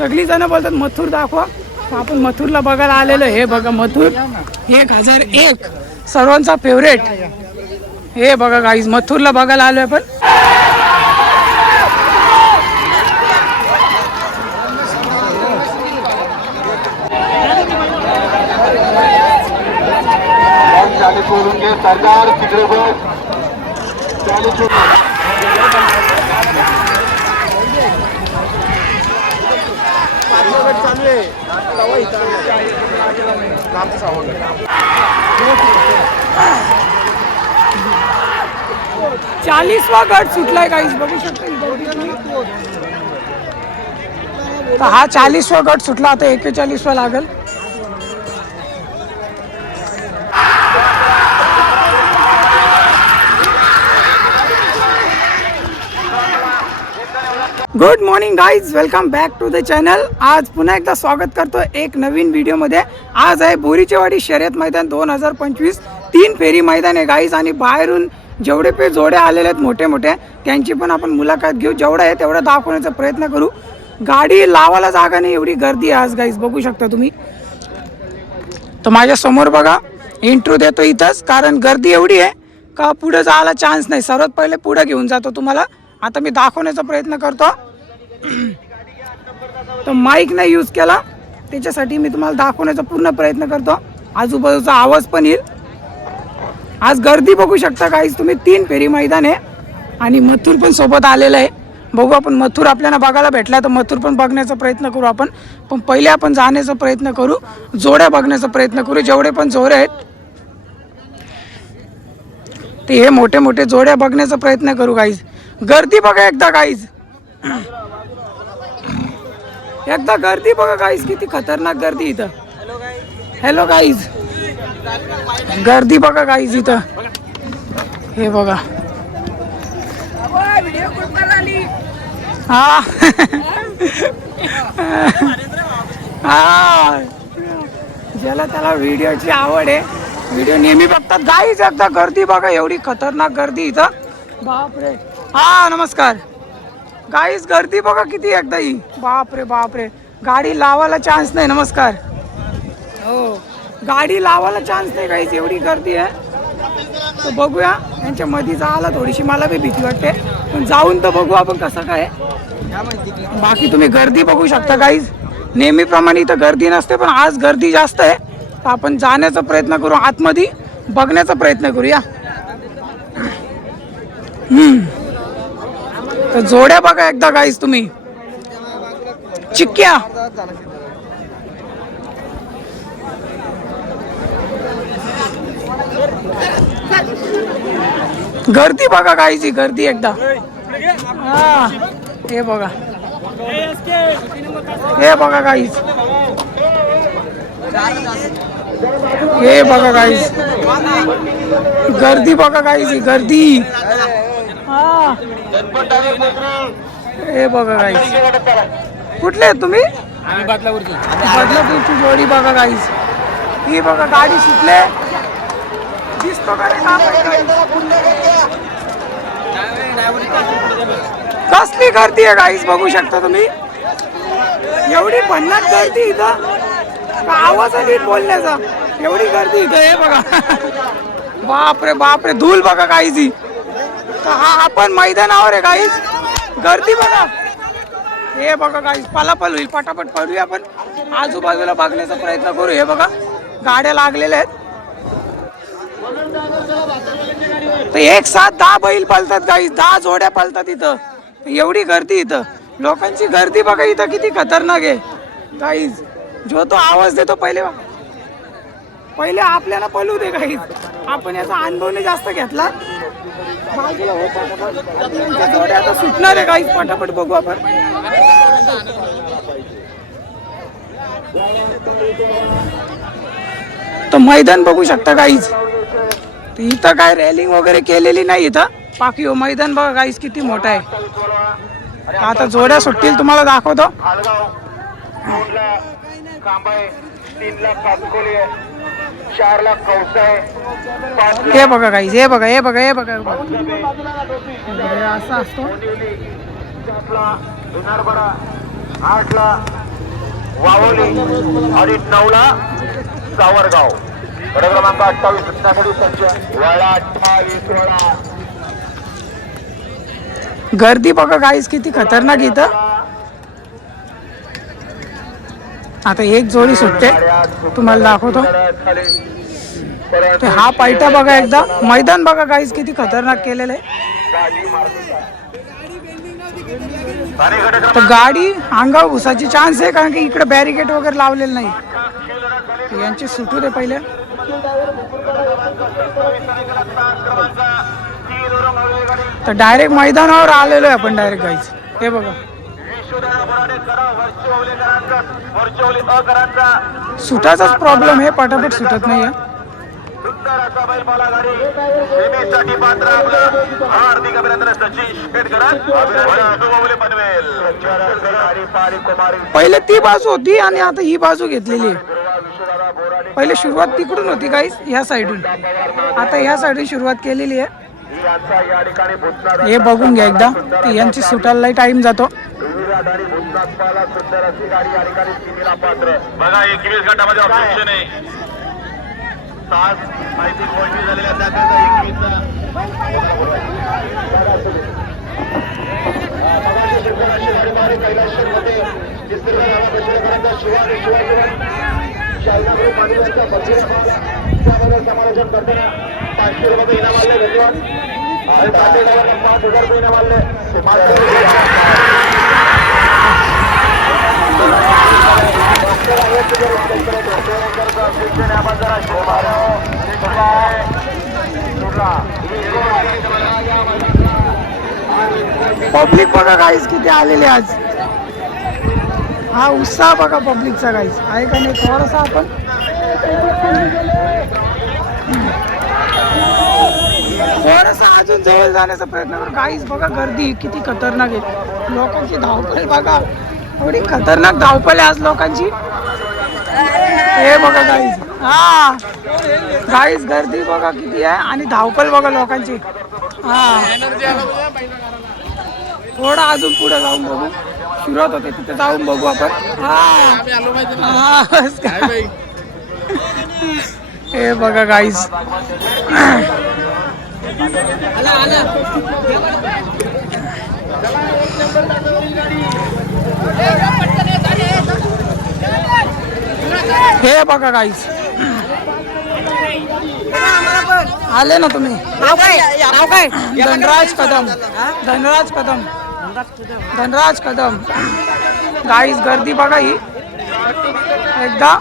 सगळी जण बोलतात मथुर दाखवा, तर आपण मथुरला बघायला आलेलो. हे बघा मथुर 1001 सर्वांचा फेवरेट. हे बघा गाईज मथुरला बघायला आलोय आपण. सरकार तिकडे बस चाळीसवा गट सुटलाय गाईज बघू शकता. तर हा 40वा गट सुटला, आता 41वा लागल. Good morning guys, welcome back to the channel. आज पुन्हा एकदा स्वागत करतो एक नवीन व्हिडिओमध्ये. आज आहे बोरीचेवाडी शर्यत मैदान 2025. 3 फेरी मैदान आहे गाईज. आणि बाहेरून जेवढे पे जोडे आलेले आहेत मोठे मोठे त्यांची पण आपण मुलाखत घेऊ. जेवढं आहे तेवढं दाखवण्याचा प्रयत्न करू. गाडी लावायला जागा नाही एवढी गर्दी आहे आज गाईज, बघू शकता तुम्ही. तर माझ्या समोर बघा इंट्रो देतो इथंच, कारण गर्दी एवढी आहे का पुढे जायला चान्स नाही. सर्वात पहिले पुढे घेऊन जातो तुम्हाला. आता मी दाखवण्याचा प्रयत्न करतो. तर माईक नाही यूज केला त्याच्यासाठी मी तुम्हाला दाखवण्याचा पूर्ण प्रयत्न करतो. आजूबाजूचा आवाज पण येईल. आज गर्दी बघू शकता गाईज तुम्ही. 3 फेरी मैदान आहे आणि मथुर पण सोबत आलेलं आहे. बघू आपण मथुर आपल्याला बघायला भेटला तर मथुर पण बघण्याचा प्रयत्न करू आपण. पण पहिले आपण जाण्याचा प्रयत्न करू, जोड्या बघण्याचा प्रयत्न करू. जेवढे पण जोडे आहेत ते हे मोठे मोठे जोड्या बघण्याचा प्रयत्न करू गाईज. गर्दी बघा एकदा गाईज, एकदा गर्दी बघा गाईज, किती खतरनाक गर्दी इथं. हॅलो गाईज, गर्दी बघा गाईज इथं. हे बघा हा हा, ज्याला त्याला व्हिडिओची आवड आहे, व्हिडिओ नेहमी बघतात गाईज. एकदा गर्दी बघा, एवढी खतरनाक गर्दी इथं, बापरे. हा नमस्कार गाईज, गर्दी बघा किती एकदा ही, बापरे बापरे. गाडी लावायला चान्स नाही. नमस्कार. हो, गाडी लावायला चान्स नाही गाईज, एवढी गर्दी आहे. तर बघूया यांच्या मध्ये जायला थोडीशी मला बी भीती वाटते, पण जाऊन तर बघू आपण कसं काय. बाकी तुम्ही गर्दी बघू शकता गाईज. नेहमीप्रमाणे इथं गर्दी नसते, पण आज गर्दी जास्त आहे. तर आपण जाण्याचा प्रयत्न करू, आतमध्ये बघण्याचा प्रयत्न करूया. तर जोड्या बघा एकदा गाईज तुम्ही. चिक्क्या गर्दी बघा गाईज, गर्दी एकदा. हा हे बघा, हे बघा गाईज, हे बघा गाईज, गर्दी बघा गाईज, गर्दी. हा हे बघा गाईज. कुठले आहेत तुम्ही? बदलापूरची जोडी बघा गाईज. ही बघा गाडी सुटले, दिसतो का रे? कसली गर्दी आहे गाईज, बघू शकता तुम्ही. एवढी भन्नाट गर्दी इथं, आवाज आली बोलण्याचा, एवढी गर्दी इथं. हे बघा बापरे बापरे, धूल बघा गाईज. हा आपण मैदानावर आहे गाईज, गर्दी बघा. हे बघा गाईज, पलापल होईल, पटापट पडूया आपण. आजूबाजूला बघण्याचा प्रयत्न करू. हे बघा गाड्या लागलेल्या आहेत. तर एक साथ 10 बैल पळतात गाईज, 10 जोड्या पळतात इथं. एवढी गर्दी इथं, लोकांची गर्दी बघा इथं किती खतरनाक आहे गाईज. जो तो आवाज देतो पहिले पहिले आपल्याला पळू दे गाईज. आपण याचा अनुभव नाही जास्त घेतला. बाजूला जोड्या आता सुटणार आहे गाईज, पटापट बघू आपण. तर मैदान बघू शकता गाईज. इथं काय रेलिंग वगैरे केलेली नाही इथं. बाकी हो मैदान बघा गाईज किती मोठं आहे. आता जोड्या सुटतील तुम्हाला दाखवतो. 3 लाख पाचकोली आहे, 4 लाख कौसा आहे. हे बघा गाईज, हे बघा, हे बघा, हे बघा, असं असतो. 8 ला वावोली आणि 9ला सावरगाव. गड क्रमांक 28 सुटण्यासाठी संच वळा 28 वळा. गर्दी बघा गाईस किती खतरनाक इथं. आता एक जोडी सुटते तुम्हाला दाखवतो. ते हा पायटा बघा एकदा. मैदान बघा गाईस किती खतरनाक केलेलं आहे. तर गाडी अंगावर घुसाची चान्स आहे कारण की इकडे बॅरिकेड वगैरे लावलेलं नाही. यांची सुटू दे पहिले. तर डायरेक्ट मैदानावर आलेलो आहे आपण डायरेक्ट गाईच. हे बघा सुटाचाच प्रॉब्लेम आहे, पटापट सुटत नाही आहे. पहिले ती बाजू होती आणि आता ही बाजू घेतलेली आहे. पहिले सुरुवात तिकडून होती गाईस, ह्या साईडून. आता ह्या साईडून सुरुवात केलेली आहे. हे बघून घ्या एकदा. ती यांची सुटायला टाइम जातो. बघा 21 गटामध्ये ऑप्शन आहे. 7 माहिती गोष्टी झालेल्या त्याकरता 21 समालोचन करताना 500 रुपये इनाम आले भेटून आणि 5,000 रुपये इनाम आले. पब्लिक बघा गाईस किती आलेले आज. हा उत्साह बघा पब्लिकचा गाईस आहे का नाही. थोडासा आपण थोडासा अजून जवळ जाण्याचा प्रयत्न करू. गाईस बघा गर्दी किती खतरनाक आहे. लोकांची धावपळ बघा, एवढी खतरनाक धावपळ आहे आज लोकांची. हे बघा गाईस. हा गाईस गर्दी बघा किती आहे आणि धावपळ बघा लोकांची. हा थोडा अजून पुढे जाऊन बघू. सुरुवात होते तिथे जाऊन बघू आपण. हे बघा गाईस. हे बघा गाईस आले ना तुम्ही. नाव काय? धनराज कदम. धनराज कदम. धनराज कदम. गाईस गर्दी बघा ही एकदा.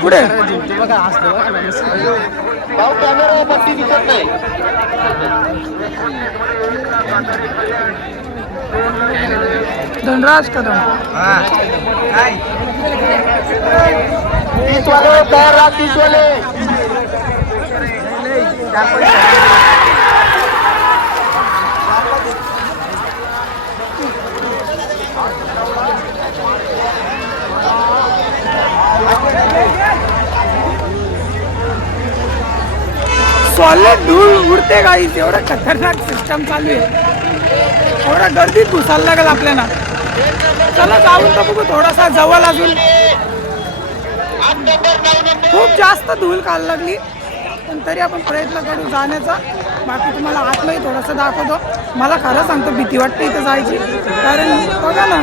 पुढे कॅमेरा पट्टी दिसत नाही. धनराज कदम. 30 वाले तयार राहा. 30 वाले सॉलिड धूळ उडते गाईस. एवढं खतरनाक सिस्टम चालू आहे. थोडा गर्दीत घुसायला लागेल आपल्याला. चला जाऊन तर बघू थोडासा जवळ. अजून खूप जास्त धूळ खायला लागली पण तरी आपण प्रयत्न करू जाण्याचा. बाकी तुम्हाला आतमध्ये थोडंसं दाखवतो. मला खरं सांगतो भीती वाटते इथं जायची. कारण बघा ना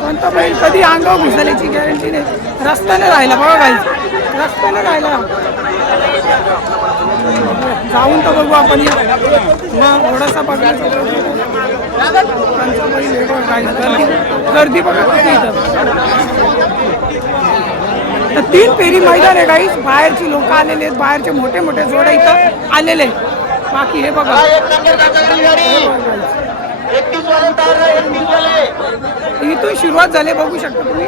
कोणता बैल कधी अंगावर घुसल्याची गॅरंटी नाही. रस्त्याने राहिला बघा गाईस. रस्त्याने राहिला. जाऊन तर बघू आपण. मग थोडासा बघायचा गर्दी बघा किती इथं. तर 3 फेरी मैदान आहे गाईस. बाहेरची लोक आलेले आहेत. बाहेरचे मोठे मोठे जोडे इथं आलेले आहेत. बाकी हे बघा इथून सुरुवात झाली बघू शकता तुम्ही.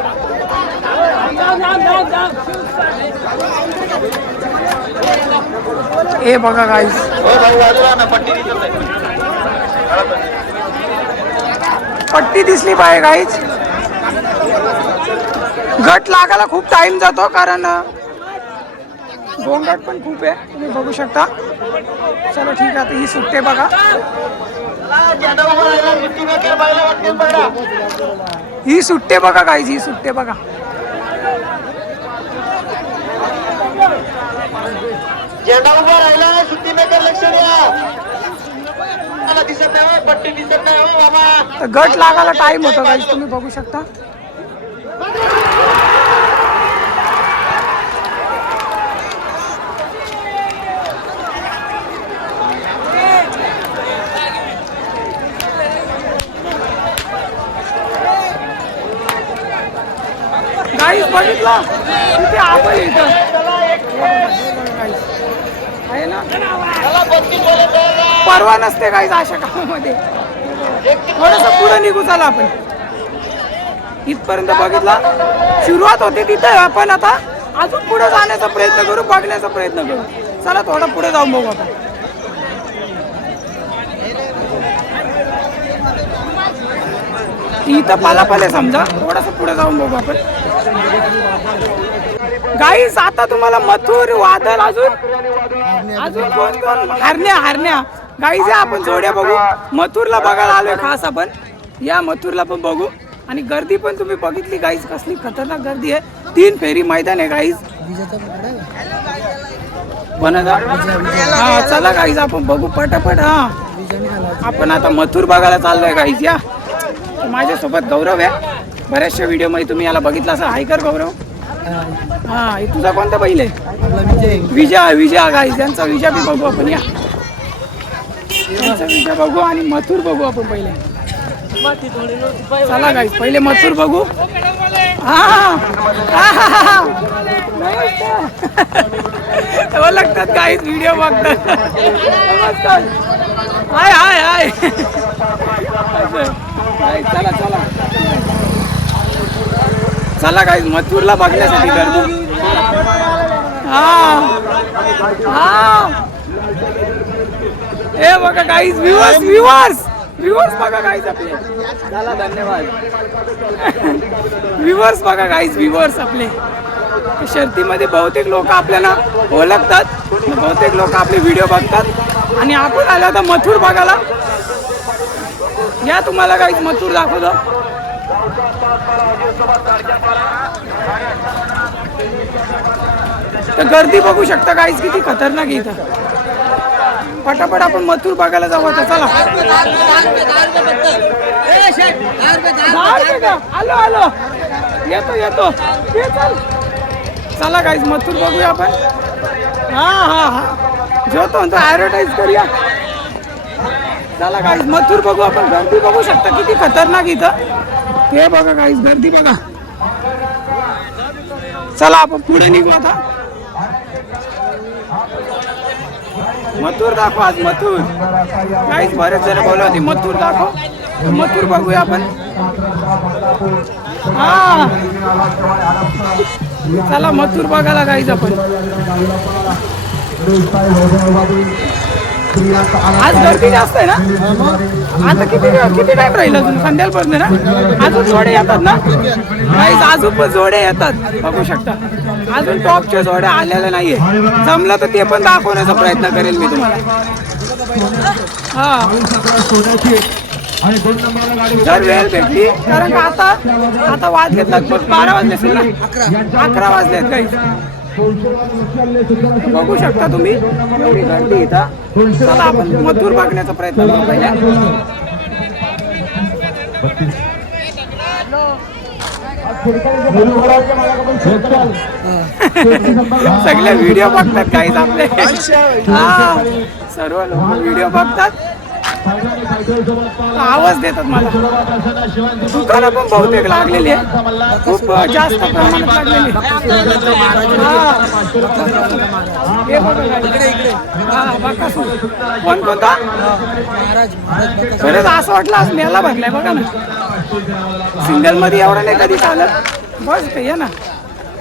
हे बघा गाईस, पट्टी दिसली पाहिजे गाईच. गट लागायला खूप टाइम जातो कारण गोंगाट पण खूप आहे, तुम्ही बघू शकता. चलो ठीक आहे, ही सुट्टे बघा. ही सुट्टे बघा गाईज, ही सुट्टे बघा. झेंडा उभा राहिला, सुट्टी मेकर लक्ष द्या. दिसत नाही, पट्टी दिसत नाही हो बाबा. गट लागायला टाइम होतो गाईज, तुम्ही बघू शकता. गाईज बघितलं तिथे आपण इथं आहे ना, परवा नसते गाईज अशा कामामध्ये. थोडस पुढे निघू चला आपण. इथपर्यंत बघितला, सुरुवात होते तिथे. आपण आता अजून पुढे जाण्याचा प्रयत्न करू, बघण्याचा प्रयत्न करू. चला थोडं पुढे जाऊन बघू आपण. इथं पालापाले समजा, थोडस पुढे जाऊन बघू आपण. गाईस आता तुम्हाला मथुर, वादळ, अजून कोण हरण्या गाईस या आपण जोड्या बघू. मथुरला बघायला आलोय खास आपण. या मथुरला पण बघू. आणि गर्दी पण तुम्ही बघितली गाईस, कसली खतरनाक गर्दी आहे. 3 फेरी मैदान आहे गाईस. हा चला गाईस आपण बघू पटापट. हा आपण आता मथुर बघायला चाललोय गाईस. या माझ्यासोबत गौरव आहे. बऱ्याचशा व्हिडिओ मध्ये तुम्ही याला बघितलं असं. हाय कर गौरव. हा तुझा कोणता बैल आहे? विजय गाईस. यांचा विजय बी बघू आपण. या यांचा विजय बघू आणि मथुर बघू आपण पहिले. चला गाईस पहिले मथुर बघू. हा ओळखतात गाईस, व्हिडिओ बघतात. नमस्कार. हाय हाय हाय. चला चला चला गाईस मथुरला बघण्यासाठी गर्दी. हे बघा गाईस, व्ह्यूअर्स बघा गाईस आपले. चला धन्यवाद. व्ह्यूअर्स बघा गाईस, व्ह्यूअर्स आपले. शर्तीमध्ये बहुतेक लोक आपल्याला ओळखतात, बहुतेक लोक आपले व्हिडिओ बघतात. आणि आपण आलो आता मथुर बघायला. या तुम्हाला गाईस मथुर दाखवतो. तर गर्दी बघू शकता गाईस किती खतरनाक आहे इथं. पटापट आपण मथुर बघायला जाऊ आता. चला आलो येतो. चला गाईस मथुर बघूया आपण. हा जोतो ऍडव्हर्टाईज करूया. चला गाईस मथुर बघू आपण. गर्दी बघू शकता किती खतरनाक इथं. हे बघा गाईस गर्दी बघा. चला आपण पुढे निघू आता. मथुर दाखव आज. मथुर गाईस बरेच जण बोलत होते मथुर दाखव. मथुर बघूया आपण. हा चला मथुर बघायला गाईस आपण. आज गर्दी जास्त आहे ना. आता किती टाइम राहील अजून? संध्याकाळपर्यंत ना. अजून जोडे येतात ना गाईस, अजून पण जोडे येतात बघू शकता. अजून टॉपच्या जोड्या आलेल्या नाहीये. जमलं तर ते पण दाखवण्याचा प्रयत्न करेल मी तुम्हाला. हा जर वेळ भेटली, कारण का आता वाजलेत लगभग 12 वाजले असेल ना. 11 वाजलेत गाईस. बघू शकता तुम्ही एवढी गर्दी इथं. चला आपण मथुर बघण्याचा प्रयत्न करू पहिल्या. सगळे व्हिडिओ बघतात काहीच आपले. सर्व लोक व्हिडिओ बघतात, आवाज देतात मला. दुकानं पण बहुतेक लागलेली आहे, खूप जास्त प्रमाणात लागलेली. कोण कोणता खरंच असं वाटलं आज मेला भरलाय बघा ना. सिंगल मध्ये एवढा नाही कधी चालत. बस काही ना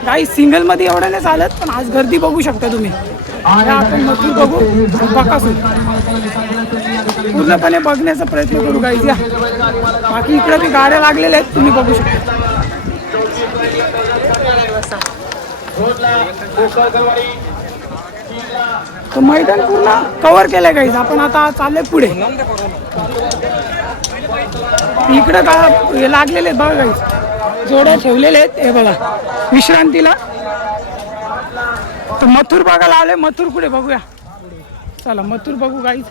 काही सिंगल मध्ये एवढं नाही चालत, पण आज गर्दी बघू शकता तुम्ही. या आपण मथुर बघू बकासूर पूर्णपणे बघण्याचा प्रयत्न करू गाईज. या बाकी इकडे बी गाड्या लागलेल्या आहेत, तुम्ही बघू शकता. तो मैदान पूर्ण कव्हर केलंय गाईज. आपण आता चाललोय पुढे. इकडे का हे लागलेले आहेत बघा गाईज, जोड्या ठेवलेले आहेत हे बघा विश्रांतीला. तर मथुर बघायला आले. मथुर पुढे बघूया, चला मथुर बघू गाईज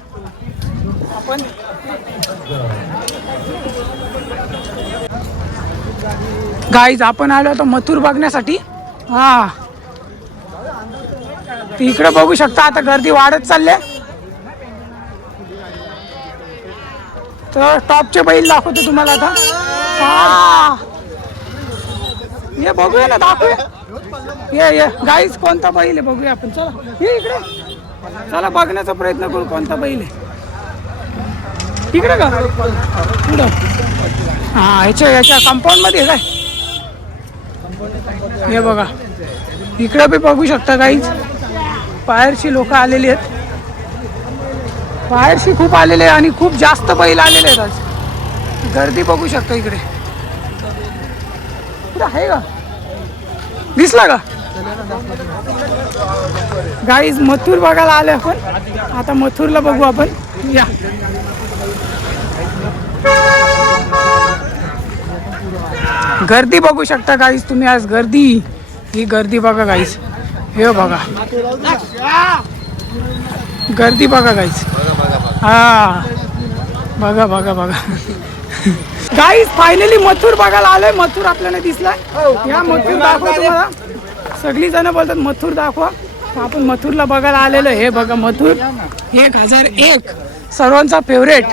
आपण. गाईज आपण आलो होतो मथुर बघण्यासाठी. हा इकडे बघू शकता, आता गर्दी वाढत चालली. तर टॉपचे बैल दाखवतो तुम्हाला आता. हा हे बघूया ना, दाखवूया. ये गाईज कोणता बैल आहे बघूया आपण. चला हे इकडे, चला बघण्याचा प्रयत्न करू कोणता बैल आहे. इकडे का पुढं? हा याच्या कंपाऊंड मध्ये काय हे बघा. इकडे बी बघू शकता गाईज, बाहेरची लोक आलेली आहेत. बाहेरशी खूप आलेले आणि खूप जास्त बैल आलेले आहेत आज. गर्दी बघू शकता इकडे. आहे का, दिसला का गाईज? मथुर बघायला आले आपण. आता मथुरला बघू आपण. या गर्दी बघू शकता गाईज तुम्ही आज. गर्दी ही गर्दी बघा गाईज. हे बघा गर्दी बघा गाईज. हा बघा बघा बघा गाईज. फायनली मथुर बघायला आलोय. मथुर आपल्याला दिसलाय. या मथुर दाखवा तुम्हाला. सगळी जण बोलतात मथुर दाखवा. आपण मथुरला बघायला आलेलो. हे बघा मथुर 1001 सर्वांचा फेवरेट.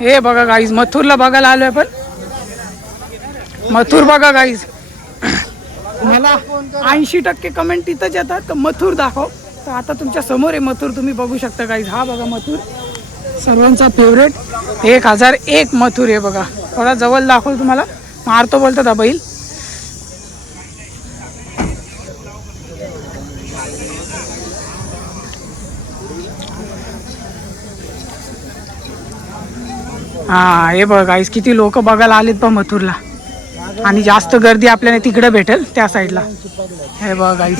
हे बघा गाईज मथुरला बघायला आलोय आपण. मथुर बघा गाईज. मला 80% कमेंट तिथंच येतात तर मथुर दाखव. तर आता तुमच्या समोर आहे मथुर, तुम्ही बघू शकता गाईज. हा बघा मथुर सर्वांचा फेवरेट 1001 मथुर. हे बघा थोडा जवळ दाखव तुम्हाला. मारतो बोलतात हा बैल. हा हे बघा गाईज किती लोक बघायला आलेत पहा मथुरला. आणि जास्त गर्दी आपल्याला तिकडे भेटेल त्या साईडला. हे बघा गाईज.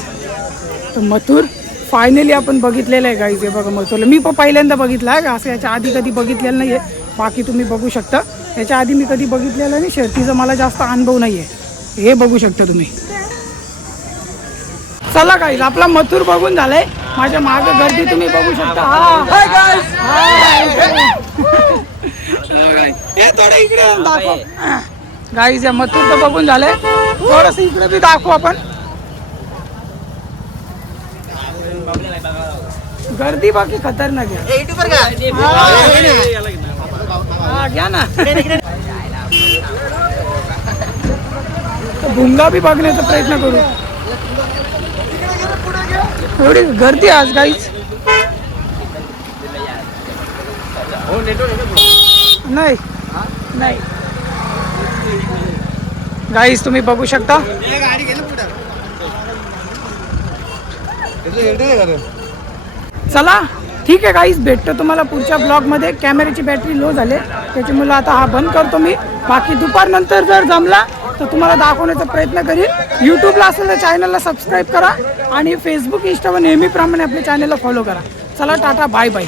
तर मथुर फायनली आपण बघितलेलं आहे गाईज. हे बघा मथुरला मी पण पहिल्यांदा बघितलं आहे. असं याच्या आधी कधी बघितलेलं नाही आहे. बाकी तुम्ही बघू शकता. याच्या आधी मी कधी बघितलेलं नाही. शर्तीचा मला जास्त अनुभव नाही आहे. हे बघू शकता तुम्ही. चला गाईज आपला मथुर बघून झालाय. माझ्या मागं गर्दी तुम्ही बघू शकता. हे थोडं इकडे दाखव गाईज. या मथुर तर बघून झालंय. थोडंसं इकडे बी दाखवू आपण. गर्दी बाकी खतरनाक आहे. घ्या ना. भुंगा बी बघण्याचा प्रयत्न करू. एवढी गर्दी आज गाईज. नाही नाही गाईज तुम्ही बघू शकता. चला ठीक आहे गाईज, भेटतो तुम्हाला पुढच्या ब्लॉगमध्ये. कॅमेऱ्याची बॅटरी लो झाली त्याच्यामुळे आता हा बंद करतो मी. बाकी दुपारनंतर जर जमला तर तुम्हाला दाखवण्याचा प्रयत्न करीन. यूट्यूबला असेल तर चॅनलला सबस्क्राईब करा आणि फेसबुक इंस्टावर नेहमीप्रमाणे आपल्या चॅनलला फॉलो करा. चला टाटा बाय बाय.